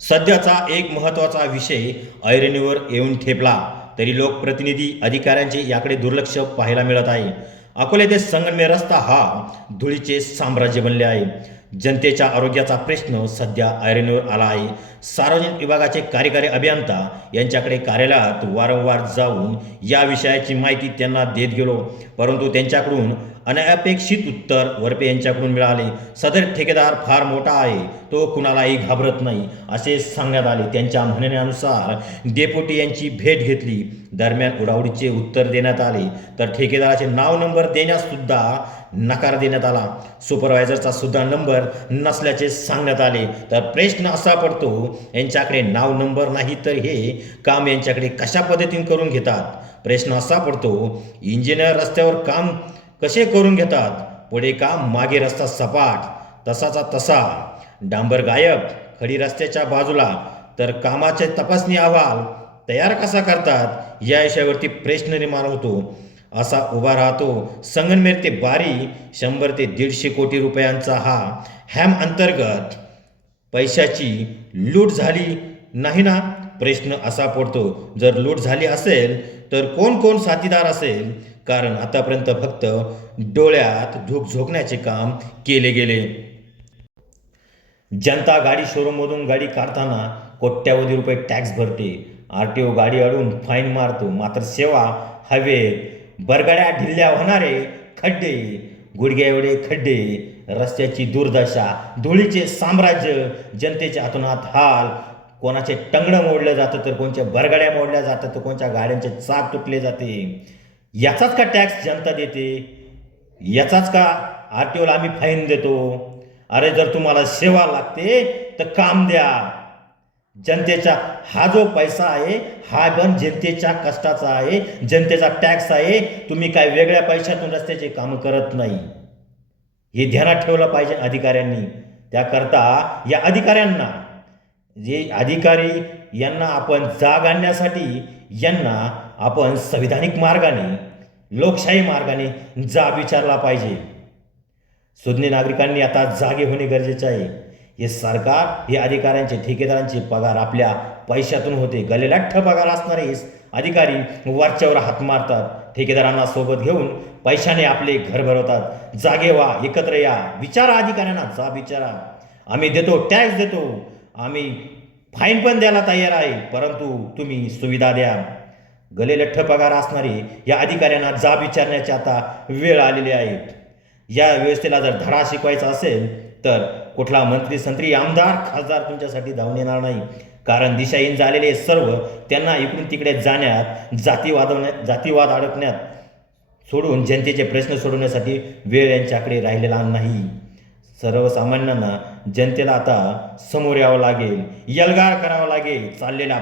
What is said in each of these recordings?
सध्याचा एक महत्त्वाचा विषय ऐरणीवर येऊन ठेपला तरी लोकप्रतिनिधी अधिकाऱ्यांचे याकडे दुर्लक्ष पाहायला मिळत आहे. अकोले ते संगमनेर रस्ता हा धुळीचे साम्राज्य बनले आहे. जनतेच्या आरोग्याचा प्रश्न सध्या ऐरणीवर आला आहे. सार्वजनिक विभागाचे कार्यकारी अभियंता यांच्याकडे कार्यालयात वारंवार जाऊन या विषयाची माहिती त्यांना देत गेलो, परंतु त्यांच्याकडून अनपेक्षित उत्तर वरपे यांच्याकडून मिळाले. सदर ठेकेदार फार मोठा आहे, तो कुणालाही घाबरत नाही असे सांगण्यात आले. त्यांच्या म्हणण्यानुसार डेपुटी यांची भेट घेतली. दरम्यान उडाउडीचे उत्तर देण्यात आले तर ठेकेदाराचे नाव नंबर देण्यास सुद्धा नकार देण्यात आला. सुपरवायझरचा सुद्धा नंबर नसल्याचे सांगण्यात आले. तर प्रश्न असा पडतो, यांच्याकडे नाव नंबर नाही तर हे काम यांच्याकडे कशा पद्धतीने करून घेतात. प्रश्न असा पडतो, इंजिनियर रस्त्यावर काम कसे करून घेतात. पुढे काम, मागे रस्ता सपाट तसाचा तसा, डांबर गायब, खडी रस्त्याच्या बाजूला, तर कामाचे तपासणी अहवाल तयार कसा करतात या विषयावरती प्रश्न निर्माण होतो. असा उभा राहतो. संगमनेर ते बारी 100 ते 150 कोटी रुपयांचा हा हॅम अंतर्गत पैशाची लूट झाली नाही ना. प्रश्न असा पडतो, जर लूट झाली असेल तर कोण कोण साथीदार असेल, कारण आतापर्यंत फक्त डोळ्यात धूक झोकण्याचे काम केले गेले. जनता गाडी शोरूममधून गाडी काढताना कोट्यावधी रुपये टॅक्स भरते. RTO गाडी अडून फाईन मारतो, मात्र सेवा हवेत, बरगड्या ढिल्ल्या होणारे खड्डे, गुडघ्या एवढे खड्डे, रस्त्याची दुर्दशा, धुळीचे साम्राज्य, जनतेच्या हातोनात हाल. कोणाचे टंगडं मोडलं जातं तर कोणच्या बरगड्या मोडल्या जातात तर कोणत्या गाड्यांचे चाक तुटले जाते. याचाच का टॅक्स जनता देते? याचाच का RTOला आम्ही फाईन देतो? अरे जर तुम्हाला सेवा लागते तर काम द्या. जनतेचा हा जो पैसा आहे हा पण जनतेच्या कष्टाचा आहे, जनतेचा टॅक्स आहे. तुम्ही काय वेगळ्या पैशातून रस्त्याचे काम करत नाही, हे ध्यानात ठेवलं पाहिजे अधिकाऱ्यांनी. त्याकरता या अधिकाऱ्यांना, जे अधिकारी यांना आपण जाग आणण्यासाठी यांना आपण संविधानिक मार्गाने, लोकशाही मार्गाने जाब विचारला पाहिजे. सुज्ञ नागरिकांनी आता जागे होणे गरजेचे आहे. हे सरकार, हे अधिकाऱ्यांचे, ठेकेदारांचे पगार आपल्या पैशातून होते. गलेलठ्ठ पगार असणारे अधिकारी वरच्यावर हात मारतात, ठेकेदारांना सोबत घेऊन पैशाने आपले घर भरवतात. जागे व्हा, एकत्र या, विचारा, अधिकाऱ्यांना जाब विचारा. आम्ही देतो, टॅक्स देतो, आम्ही फाईन पण द्यायला तयार आहे, परंतु तुम्ही सुविधा द्या. गलेलठ्ठ पगार असणारे या अधिकाऱ्यांना जाब विचारण्याची आता वेळ आलेली आहे. या व्यवस्थेला जर धडा शिकवायचा असेल तर कुठला मंत्री, संत्री, आमदार, खासदार तुमच्यासाठी धावून येणार नाही. कारण दिशाहीन झालेले सर्व त्यांना इकडून तिकडे जाण्यात, जातीवाद अडकण्यात सोडून जनतेचे प्रश्न सोडवण्यासाठी वेळ यांच्याकडे राहिलेला नाही. सर्वसामान्यांना, जनतेला आता समोर यावं लागेल, एल्गार करावं लागेल. चाललेल्या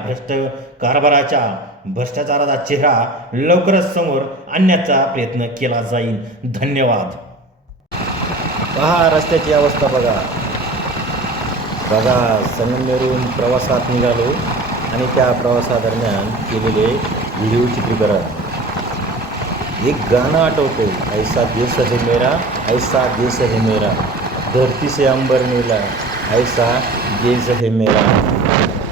भ्रष्टाचाराचा चेहरा लवकरच समोर आणण्याचा प्रयत्न केला जाईल. धन्यवाद. पहा रस्त्याची अवस्था बघा. संगमनेरहून प्रवासात निघालो आणि त्या प्रवासादरम्यान केलेले व्हिडिओ चित्रीकरण. एक गाणं आठवते, ऐसा देश है मेरा, ऐसा देश है मेरा, धरती से अंबर नीला, ऐसा देश है मेरा.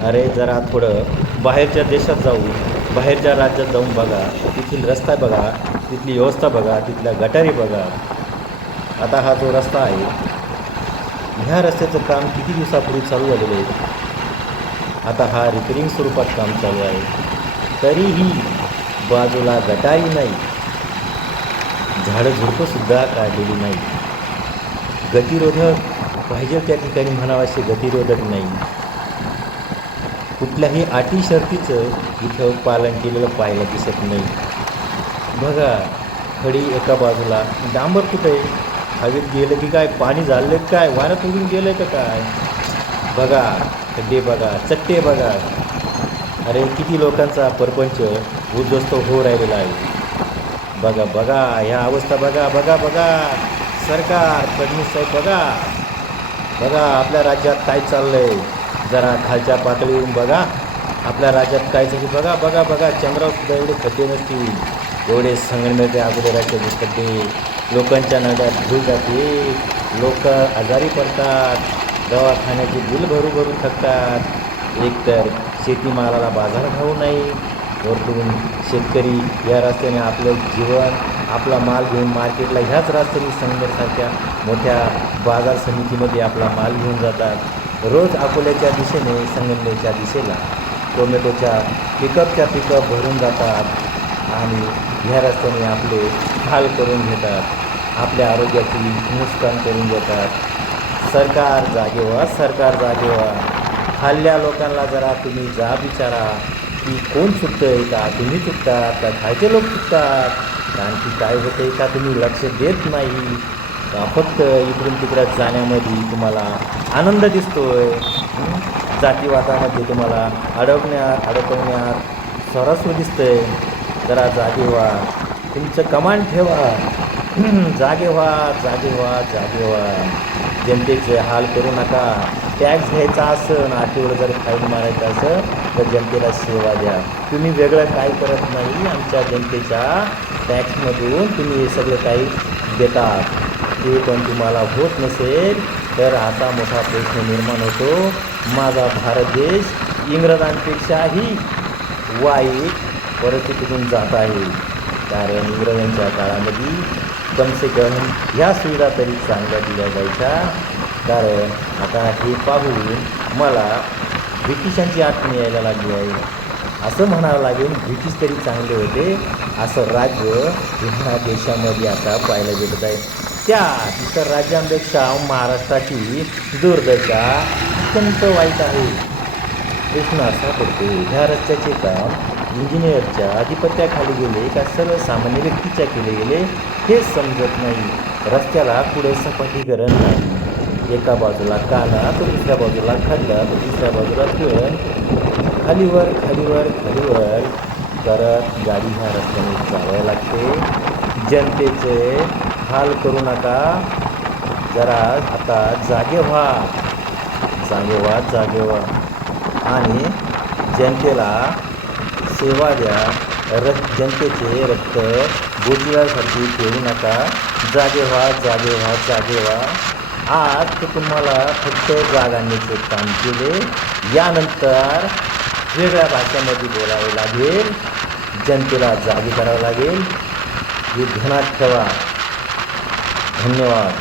अरे जरा थोडं बाहेरच्या देशात जाऊन, बाहेरच्या राज्यात जाऊन बघा, तिथील रस्ता बघा, तिथली व्यवस्था बघा, तिथल्या गटारी बघा. आता हा जो रस्ता आहे, ह्या रस्त्याचं काम किती दिवसापूर्वी चालू झालेलं आहे. आता हा रिपेरिंग स्वरूपात काम चालू आहे, तरीही बाजूला गटारी नाही, झाडं झुडपंसुद्धा काढलेली नाही. गतिरोधक पाहिजे त्या ठिकाणी म्हणावं असे गतिरोधक नाही. कुठल्याही अटी शर्तीचं इथं पालन केलेलं पाहायला दिसत नाही. बघा, खडी एका बाजूला, डांबर कुठं आहे? हवेत गेलं की काय पाणी झालं काय, वाऱ्यात उडून गेलं का काय? बघा खड्डे बघा, चट्टे बघा. अरे किती लोकांचा परपंच उद्ध्वस्त होऊ राहिलेला आहे. बघा बघा ह्या अवस्था बघा. बघा बघा सरकार, फडणवीस साहेब बघा. बघा आपल्या राज्यात काय चाललं आहे. जरा खालच्या पातळीवरून बघा आपल्या राज्यात काय चालू. बघा बघा बघा चंद्रावरसुद्धा एवढे खड्डे नसतील, एवढे संगमनेरचे अगोदर राज्याचे खड्डे. लोकांच्या नद्यात धूळ जाते, लोक आजारी पडतात, दवाखान्याचे बिल भरू थकतात. एकतर शेतीमालाला बाजारभाव नाही, वरतून शेतकरी या रस्त्याने आपलं जीवन आपला माल घेऊन मार्केटला ह्याच रस्त्याने संगमेरसारख्या मोठ्या बाजार समितीमध्ये आपला माल घेऊन जातात. रोज अकोल्याच्या दिशेने संगमनेरच्या दिशेला टोमॅटोच्या पिकअप भरून जातात आणि ह्या रस्त्याने आपले हाल करून घेतात, आपल्या आरोग्याची नुकसान करून घेतात. सरकार जागे व्हा, सरकार जागे व्हा. हल्ल्या लोकांना जरा तुम्ही जा विचारा की कोण चुकतं आहे, का तुम्ही चुकतात का खायचे लोक चुकतात, कारण की काय होतं आहे का तुम्ही लक्ष देत नाही का फक्त इकडून तिकडं जाण्यामध्ये तुम्हाला आनंद दिसतोय. जातीवादामध्ये तुम्हाला अडकवण्यात सरस्व दिसतंय. जरा जागे व्हा, तुमचं कमांड ठेवा. जागे व्हा, जागे व्हा, जागे व्हा. जनतेचे हाल करू नका. टॅक्स घ्यायचा असेल, आठवडं जर फाईन मारायचं असेल तर जनतेला सेवा द्या. तुम्ही वेगळं काय करत नाही, आमच्या जनतेच्या टॅक्समधून तुम्ही हे सगळं काही देतात. ते पण तुम्हाला होत नसेल तर असा मोठा प्रश्न निर्माण होतो. माझा भारत देश इंग्रजांपेक्षाही वाईट परिस्थितीतून जात आहे, कारण इंग्रजांच्या काळामध्ये कमसे कम ह्या सुविधा तरी चांगल्या दिल्या जायच्या. कारण आता हे पाहून मला ब्रिटिशांची आठवण यायला लागली आहे. असं म्हणावं लागेल, ब्रिटिश तरी चांगले होते असं राज्य ह्या देशामध्ये आता पाहायला भेटत आहे. त्या इतर राज्यांपेक्षा महाराष्ट्राची दुर्दशा अत्यंत वाईट आहे. प्रश्न असा पडतो, ह्या रस्त्याचे काम इंजिनियरच्या अधिपत्याखाली गेले का सर्वसामान्य व्यक्तीच्या केले गेले हे समजत नाही. रस्त्याला पुढे सपाटीकरण नाही. एका बाजूला काना तर दुसऱ्या बाजूला खड्डा तर तिसऱ्या बाजूला तळ, खालीवर खालीवर खालीवर करत गाडी ह्या रस्त्याने चालवायला लागते. जनतेचे हाल करू नका. जरा आता जागे व्हा, जागे व्हा, जागे व्हा आणि जनतेला सेवा द्या. जनतेचे रक्त बोटियासारखी ठेवू नका. जागे व्हा, जागे व्हा, जागे व्हा. आज तर तुम्हाला फक्त जाग आणण्याचे काम केले, यानंतर वेगळ्या भाषेमध्ये बोलावे लागेल, जनतेला जागी करावं लागेल. हे ध्यानात ठेवा. धन्यवाद.